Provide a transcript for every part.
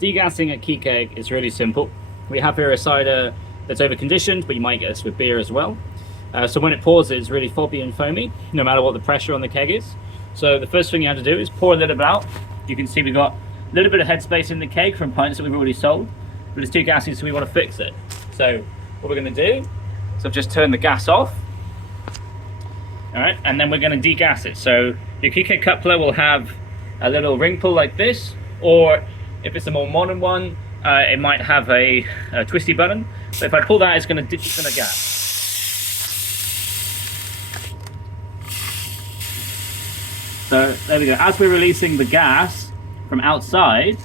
Degassing at Keykeg is really simple. We have here a cider that's over conditioned, but you might get this with beer as well. So when it pours, it's really fobby and foamy, no matter what the pressure on the keg is. So the first thing you have to do is pour a little bit out. You can see we've got a little bit of headspace in the keg from pints that we've already sold, but it's too gassy, so we want to fix it. So what we're going to do is I've just turned the gas off. All right, and then we're going to degas it. So your Keykeg coupler will have a little ring pull like this, or if it's a more modern one, it might have a twisty button. But if I pull that, it's going to gas. So there we go. As we're releasing the gas from outside,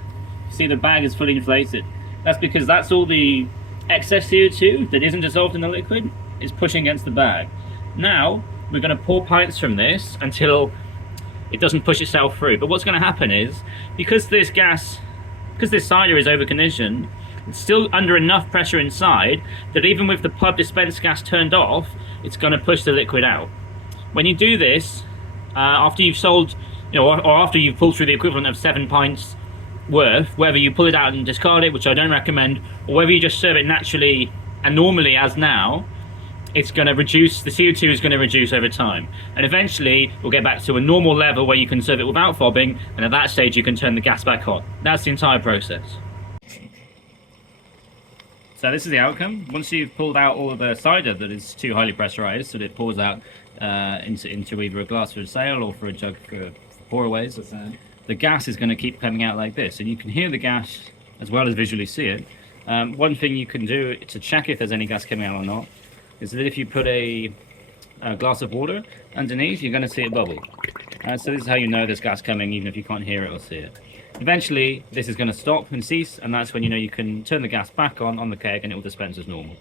see the bag is fully inflated. That's because that's all the excess CO2 that isn't dissolved in the liquid is pushing against the bag. Now we're going to pour pints from this until it doesn't push itself through. But what's going to happen is, because this cider is over conditioned, it's still under enough pressure inside that even with the pub dispense gas turned off, it's going to push the liquid out. When you do this, after you've sold, or after you've pulled through the equivalent of 7 pints worth, whether you pull it out and discard it, which I don't recommend, or whether you just serve it naturally and normally as now, it's going to reduce, the CO2 is going to reduce over time. And eventually we'll get back to a normal level where you can serve it without fobbing, and at that stage you can turn the gas back on. That's the entire process. So this is the outcome. Once you've pulled out all of the cider that is too highly pressurized, so that it pours out into either a glass for a sale or for a jug for pour-aways, the gas is going to keep coming out like this, and you can hear the gas as well as visually see it. One thing you can do to check if there's any gas coming out or not is that if you put a glass of water underneath, you're going to see it bubble. So this is how you know there's gas coming, even if you can't hear it or see it. Eventually this is going to stop and cease, and that's when you know you can turn the gas back on the keg and it will dispense as normal.